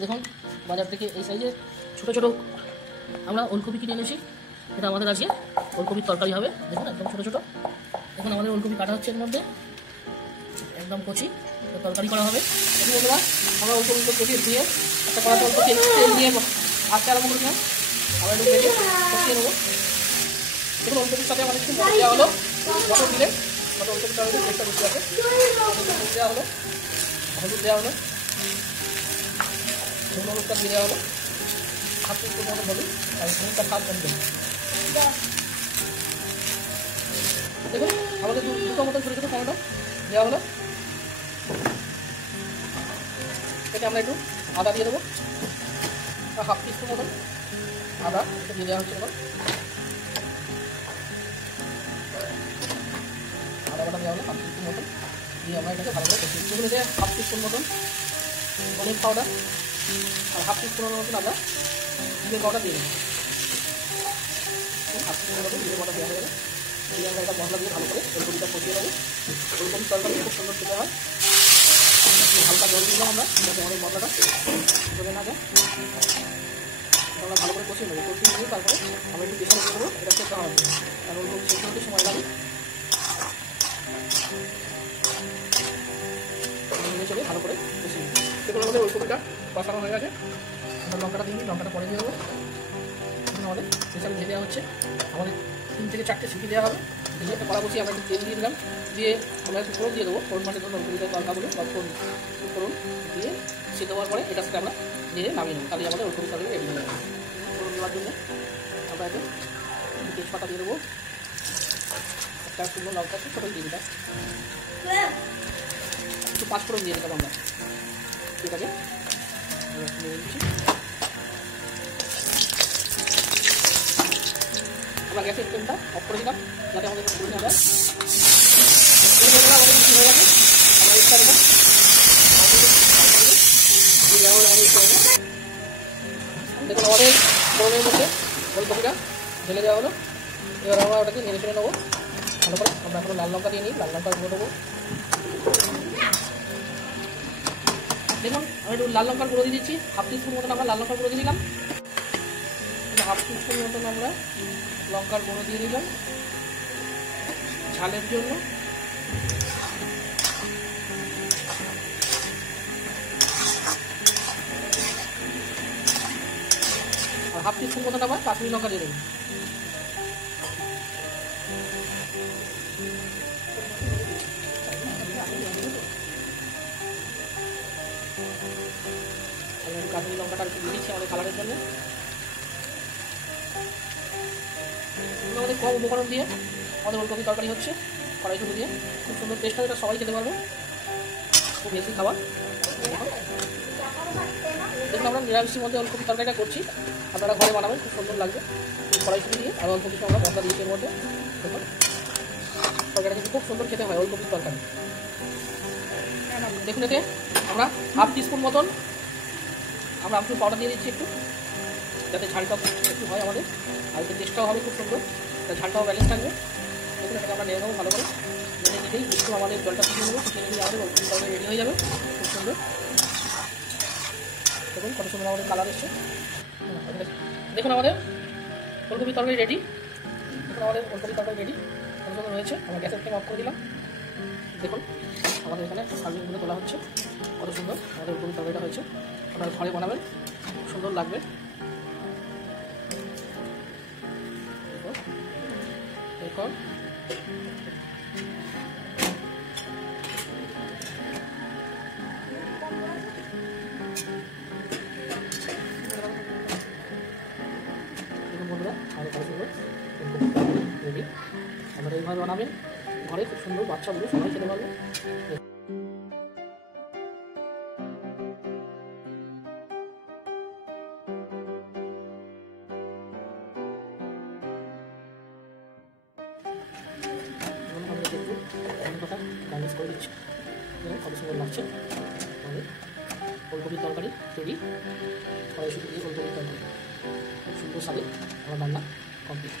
দেখুন বাজার থেকে এই সাইজে ছোটো ছোটো আমরা ওলকপি কিনে এনেছি। এটা আমাদের আজকে ওলকপির তরকারি হবে। দেখুন একদম ছোটো ছোটো। এখন আমাদের ওলকপি কাটা হচ্ছে এর মধ্যে, একদম কচি তরকারি করা হবে। বন্ধুরা আমরা ওলকপিগুলো কেটে দিয়ে একটা কড়াতে অল্প তেল দিয়ে আস্তে আরম্ভ করেছিলাম। আমরা একটু কেটে কষিয়ে নেবো। দেখুন ওলকপির সাথে আমাদের একটু মটর দেওয়া হলো। মটর দিলে মটর ওলকপির তরকারি টেস্টটা বেশি আছে। দেওয়া হলো, হলুদ দেওয়া হলো, ধনে হলুদটা দিয়ে দেওয়া হলো, হাফ টিস্পুন মতো হলুদ আর হলুদটা স্বাদ কম দেবে। দেখুন আমাদের দুটো মতন ছোটো ছোটো টমেটো দেওয়া হলো। এতে আমরা একটু আদা দিয়ে দেবো, হাফ টিস্পুন মতন আদা এটা দিয়ে দেওয়া হচ্ছে। এবার আদা বাটা দেওয়া হলো হাফ টিস্পুন মতন দিয়ে আমরা এটাকে ভালো করে কষি। এগুলোতে হাফ টিস্পুন মতন ধনের পাউডার আর হাফ টিস্পুন মতন আমরা জিরে পাউডার দিয়ে দেবো। হাফ টিস্পুন মতন জিরে পাউডার দেওয়া হয়ে গেলে দিয়ে আমরা এটা মশলা দিয়ে ভালো করে ওলকপিটা কষিয়ে দেবো। ওলকপির তরকারি খুব সুন্দর খেতে হয়। হালকা জল দিলাম আমরা, যাতে আমাদের মশলাটা জমে না যায়। আমরা ভালো করে কষিয়ে নেবো। কষিয়ে নিয়ে তারপরে আমরা একটু বেশি দেবো, এটা খেতে হবে কারণ ওলকপি সেদ্ধ হতে সময় লাগে। নিয়ে চলে ভালো করে কষিয়ে নেবো। দেখুন আমাদের ওলকপিটা কষানো হয়ে গেছে। আমরা লঙ্কাটা দিয়ে লঙ্কাটা পরে দিয়ে দেবো। আমাদের স্পেশালি ভেজে দেওয়া হচ্ছে। আমাদের 3 থেকে 4টে সিটি দেওয়া হবে। ভেজে একটা কড়া বসিয়ে আমরা একটু তেল দিয়ে দিলাম, দিয়ে আমরা একটু ফোড়ন দিয়ে দেবো। ফোড়ন মানে ধরুন ওলকপিটা তরকা বলে বা ফোড়ন দিয়ে সিদ্ধ হওয়ার পরে এটার সাথে আমরা দিয়ে নামিয়ে নেবো। তাহলে আমাদের ওলকপি তরকারি রেডি হয়ে যাবে। ফোড়ন দেওয়ার জন্য আমরা একটু তেজপাতা দিয়ে দেবো, একটা শুকনো লঙ্কা ছোটো দিয়ে দিলাম, একটু পাঁচফোড়ন দিয়ে দিলাম আমরা। এটাকে নিয়ে দিচ্ছি। আমরা গ্যাসের ফ্লেমটা অফ করে দিলাম যাতে আমাদের পুড়ে না যায়। আমাদের হয়ে গেছে। আমরা এক্সট্রা দিলাম দেখুন আমাদের গরমের মধ্যে ওলকপিটা ঢেলে দেওয়া হলো। এবার আমরা ওটাকে নেড়ে চেড়ে নেবো ভালো করে। আমরা এখন লাল লঙ্কা দিয়ে নিই, লাল লঙ্কা গুঁড়ো দেবো। দেখুন আমি একটু লাল লঙ্কার গুঁড়ো দিয়ে দিচ্ছি, হাফ টিস্পুন মতন আমরা লাল লঙ্কার গুঁড়ো দিয়ে দিলাম। হাফ টিস্পুন মতন আমরা লঙ্কার গুঁড়ো দিয়ে দিলাম ঝালের জন্য। আর হাফ টিস্পুন মতন আবার কাশ্মীরি লঙ্কা দিয়ে দেবো। কাশ্মীরি লঙ্কাটা একটু দিয়ে দিচ্ছি আমাদের কালারের জন্য। আমাদের কম উপকরণ দিয়ে আমাদের ওলকপি তরকারি হচ্ছে কড়াইটুকু দিয়ে। খুব সুন্দর টেস্ট হয়, এটা সবাই খেতে পারবে, খুব বেশি খাবার। দেখুন আমরা নিরামিষের মধ্যে ওলকপি তরকারিটা করছি, আপনারা ঘরে বানাবেন, খুব সুন্দর লাগবে। কড়াইশুটি দিয়ে আর অল্প কিছু আমরা মশলা দিয়েছি এর মধ্যে। দেখুন তরকারিটা কিন্তু খুব সুন্দর খেতে হয় ওলকপির তরকারি। দেখুন এতে আমরা হাফ টিস্পুন মতন আমরা আমচুর পাউডার দিয়ে দিচ্ছি একটু, যাতে ঝালটা একটু হয় আমাদের, আর এতে টেস্টটাও হবে খুব সুন্দর, ঝালটাও ব্যালেন্স থাকবে। দেখুন এটাকে আমরা নেড়ে নেবো ভালো করে। নেড়ে নিতেই একটু আমাদের জলটা ফুটিয়ে নেবো, ফুটিয়ে নিলেই আমাদের ওলকপি তরকারি রেডি হয়ে যাবে খুব সুন্দর। দেখুন কত সুন্দর আমাদের কালার এসছে। দেখুন আমাদের ওলকপি তরকারি রেডি। দেখুন আমাদের ওলকপি তরকারি রেডি কত সুন্দর হয়েছে। আমরা গ্যাসের ফ্লেম অফ করে দিলাম। দেখুন আমাদের এখানে সার্ভিংগুলো তোলা হচ্ছে, কত সুন্দর আমাদের ওলকপি তরকারিটা হয়েছে। আপনারা ঘরে বানাবেন, খুব সুন্দর লাগবে। এরপর দেখুন বন্ধুরা আমাদের কত সুন্দর রেডি। আপনারা এইভাবে বানাবেন ঘরে, খুব সুন্দর, বাচ্চাগুলো সবাই খেতে পারবে। কথা গার্নিশ করে দিচ্ছি, কত সুন্দর লাগছে আমাদের ওলকপির তরকারি রেডি। কড়াইশুটি দিয়ে ওলকপির তরকারি খুব সুন্দর স্বাদে আমার রান্না কমপ্লিট।